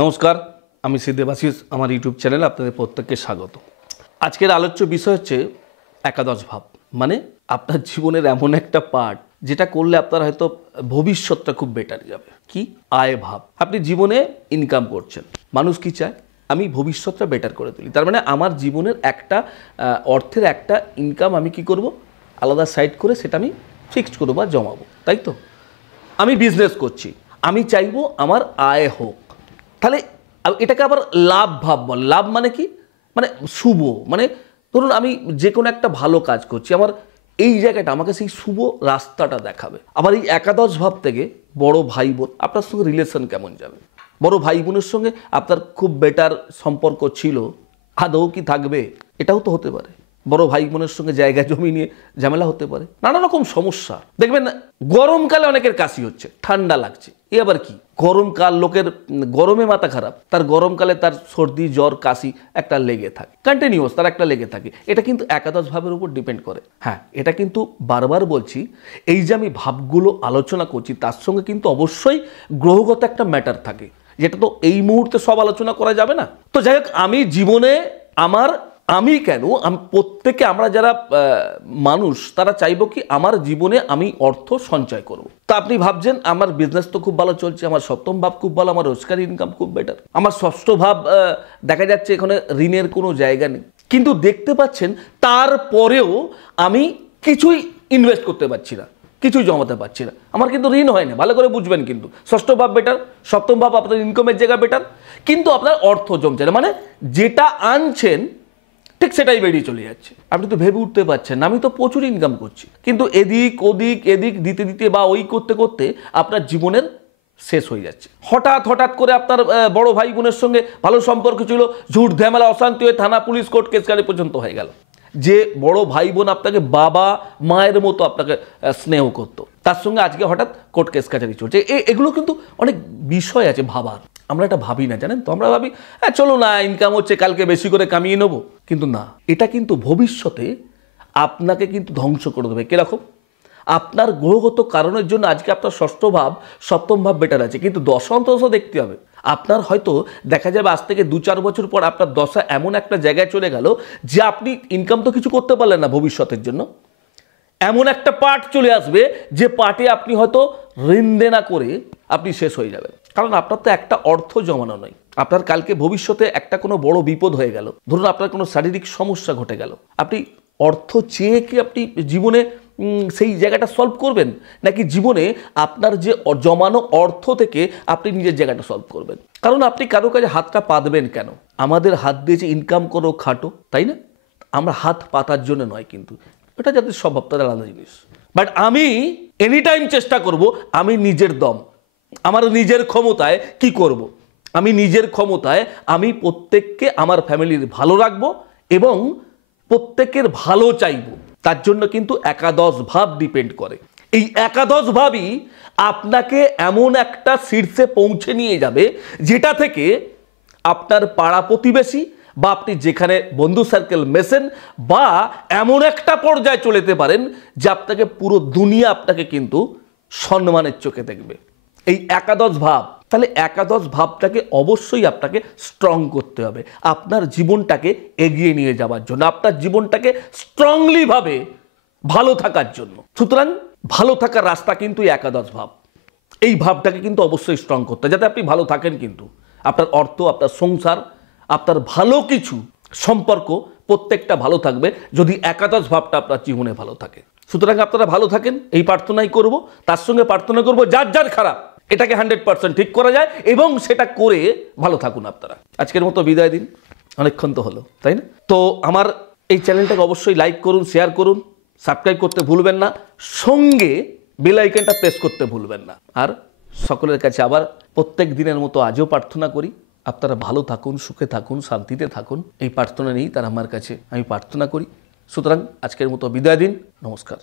নমস্কার, আমি শ্রী দেবাশিস। আমার ইউটিউব চ্যানেলে আপনাদের প্রত্যেককে স্বাগত। আজকের আলোচ্য বিষয় হচ্ছে একাদশ ভাব, মানে আপনার জীবনের এমন একটা পার্ট যেটা করলে আপনার হয়তো ভবিষ্যৎটা খুব বেটার যাবে। কি? আয় ভাব। আপনি জীবনে ইনকাম করছেন, মানুষ কি চায়? আমি ভবিষ্যৎটা বেটার করে তুলি। তার মানে আমার জীবনের একটা অর্থের একটা ইনকাম আমি কি করব, আলাদা সাইড করে সেটা আমি ফিক্সড করবো বা জমাবো, তাই তো? আমি বিজনেস করছি, আমি চাইবো আমার আয় হোক। তাহলে এটাকে আবার লাভ ভাব বল। লাভ মানে কি? মানে শুভ, মানে ধরুন আমি যে কোনো একটা ভালো কাজ করছি, আমার এই জায়গাটা আমাকে সেই শুভ রাস্তাটা দেখাবে। আবার এই একাদশ ভাব থেকে বড় ভাই বোন, আপনার সঙ্গে রিলেশন কেমন যাবে? বড় ভাই বোনের সঙ্গে আপনার খুব বেটার সম্পর্ক ছিল, আদৌ কি থাকবে? এটাও তো হতে পারে। বড় ভাই বোনের সঙ্গে জায়গা জমি নিয়ে ঝামেলা হতে পারে, নানা রকম সমস্যা। দেখবেন গরমকালে অনেকের কাশি হচ্ছে, ঠান্ডা লাগছে, এ আবার কি? গরমকাল, লোকের গরমে মাথা খারাপ, তার গরমকালে তার সর্দি জ্বর কাশি একটা লেগে থাকে, কন্টিনিউয়াস তার একটা লেগে থাকে। এটা কিন্তু একাদশ ভাবের উপর ডিপেন্ড করে। হ্যাঁ, এটা কিন্তু বারবার বলছি, এই যে আমি ভাবগুলো আলোচনা করছি তার সঙ্গে কিন্তু অবশ্যই গ্রহগত একটা ম্যাটার থাকে, যেটা তো এই মুহূর্তে সব আলোচনা করা যাবে না। তো যাই হোক, আমি জীবনে আমি কেন, আমি প্রত্যেকে, আমরা যারা মানুষ তারা চাইবো কি আমার জীবনে আমি অর্থ সঞ্চয় করব। তা আপনি ভাবছেন আমার বিজনেস তো খুব ভালো চলছে, আমার সপ্তম ভাব খুব ভালো, আমার রোজগার ইনকাম খুব বেটার, আমার ষষ্ঠ ভাব দেখা যাচ্ছে এখানে ঋণের কোনো জায়গা নেই, কিন্তু দেখতে পাচ্ছেন তারপরেও আমি কিছুই ইনভেস্ট করতে পারছি না, কিছুই জমাতে পারছি না, আমার কিন্তু ঋণ হয় না। ভালো করে বুঝবেন, কিন্তু ষষ্ঠ ভাব বেটার, সপ্তম ভাব আপনার ইনকামের জায়গা বেটার, কিন্তু আপনার অর্থ জমছে না। মানে যেটা আনছেন ঠিক সেটাই বেরিয়ে চলে যাচ্ছে। আপনি তো ভেবে উঠতে পারছেন, আমি তো প্রচুর ইনকাম করছি, কিন্তু এদিক ওদিক এদিক দিতে দিতে বা ওই করতে করতে আপনার জীবনের শেষ হয়ে যাচ্ছে। হঠাৎ করে আপনার বড় ভাই বোনের সঙ্গে ভালো সম্পর্ক ছিল, ঝুট ঝামেলা অশান্তি হয়ে থানা পুলিশ কোর্ট কেসকারি পর্যন্ত হয়ে গেল। যে বড় ভাই বোন আপনাকে বাবা মায়ের মতো আপনাকে স্নেহ করতো, তার সঙ্গে আজকে হঠাৎ কোর্ট কেস কাছারি চলছে। এগুলো কিন্তু অনেক বিষয় আছে ভাবার। আমরা এটা ভাবি না, জানেন তো? আমরা ভাবি হ্যাঁ চলো না, ইনকাম হচ্ছে, কালকে বেশি করে কামিয়ে নেবো, কিন্তু না, এটা কিন্তু ভবিষ্যতে আপনাকে কিন্তু ধ্বংস করে দেবে। কিরকম? আপনার গ্রহগত কারণের জন্য আজকে আপনার ষষ্ঠ ভাব সপ্তম ভাব বেটার আছে, কিন্তু দশা অন্তত দেখতে হবে। আপনার হয়তো দেখা যাবে আজ থেকে 2-4 বছর পর আপনার দশা এমন একটা জায়গায় চলে গেল যে আপনি ইনকাম তো কিছু করতে পারলেন না ভবিষ্যতের জন্য। এমন একটা পার্ট চলে আসবে যে পার্টে আপনি হয়তো ঋণ দেনা করে আপনি শেষ হয়ে যাবেন, কারণ আপনার তো একটা অর্থ জমানো নয়। আপনার কালকে ভবিষ্যতে একটা কোনো বড় বিপদ হয়ে গেল, ধরুন আপনার কোনো শারীরিক সমস্যা ঘটে গেল, আপনি অর্থ চেয়ে কি আপনি জীবনে সেই জায়গাটা সলভ করবেন, নাকি জীবনে আপনার যে জমানো অর্থ থেকে আপনি নিজের জায়গাটা সলভ করবেন? কারণ আপনি কারো কাছে হাতটা পাতবেন কেন? আমাদের হাত দিয়ে যে ইনকাম করো খাটো, তাই না? আমরা হাত পাতার জন্য নয়, কিন্তু এটা যাদের স্বভাব তাদের আলাদা জিনিস। বাট আমি এনি টাইম চেষ্টা করব, আমি নিজের দম, আমার নিজের ক্ষমতায় কি করব, আমি নিজের ক্ষমতায় আমি প্রত্যেককে আমার ফ্যামিলির ভালো রাখবো এবং প্রত্যেকের ভালো চাইবো। তার জন্য কিন্তু একাদশ ভাব ডিপেন্ড করে। এই একাদশ ভাবই আপনাকে এমন একটা শীর্ষে পৌঁছে নিয়ে যাবে যেটা থেকে আপনার পাড়া প্রতিবেশী বা আপনি যেখানে বন্ধু সার্কেল মেশেন, বা এমন একটা পর্যায়ে চলে যেতে পারেন যে আপনাকে পুরো দুনিয়া আপনাকে কিন্তু সম্মানের চোখে দেখবে। এই একাদশ ভাব, তাহলে একাদশ ভাবটাকে অবশ্যই আপনাকে স্ট্রং করতে হবে আপনার জীবনটাকে এগিয়ে নিয়ে যাওয়ার জন্য, আপনার জীবনটাকে স্ট্রংলি ভাবে ভালো থাকার জন্য। সুতরাং ভালো থাকার রাস্তা কিন্তু একাদশ ভাব। এই ভাবটাকে কিন্তু অবশ্যই স্ট্রং করতে হবে, যাতে আপনি ভালো থাকেন, কিন্তু আপনার অর্থ, আপনার সংসার, আপনার ভালো কিছু সম্পর্ক প্রত্যেকটা ভালো থাকবে যদি একাদশ ভাবটা আপনার জীবনে ভালো থাকে। সুতরাং আপনারা ভালো থাকেন, এই প্রার্থনাই করব। তার সঙ্গে প্রার্থনা করব যার যার খারাপ এটাকে 100% ঠিক করা যায় এবং সেটা করে ভালো থাকুন আপনারা। আজকের মতো বিদায় দিন, অনেকক্ষণ তো হলো, তাই না? তো আমার এই চ্যানেলটাকে অবশ্যই লাইক করুন, শেয়ার করুন, সাবস্ক্রাইব করতে ভুলবেন না, সঙ্গে বেল আইকনটা প্রেস করতে ভুলবেন না। আর সকলের কাছে আবার প্রত্যেক দিনের মতো আজও প্রার্থনা করি, আপনারা ভালো থাকুন, সুখে থাকুন, শান্তিতে থাকুন। এই প্রার্থনা নিয়েই তার আমার কাছে আমি প্রার্থনা করি। সুতরাং আজকের মতো বিদায় দিন, নমস্কার।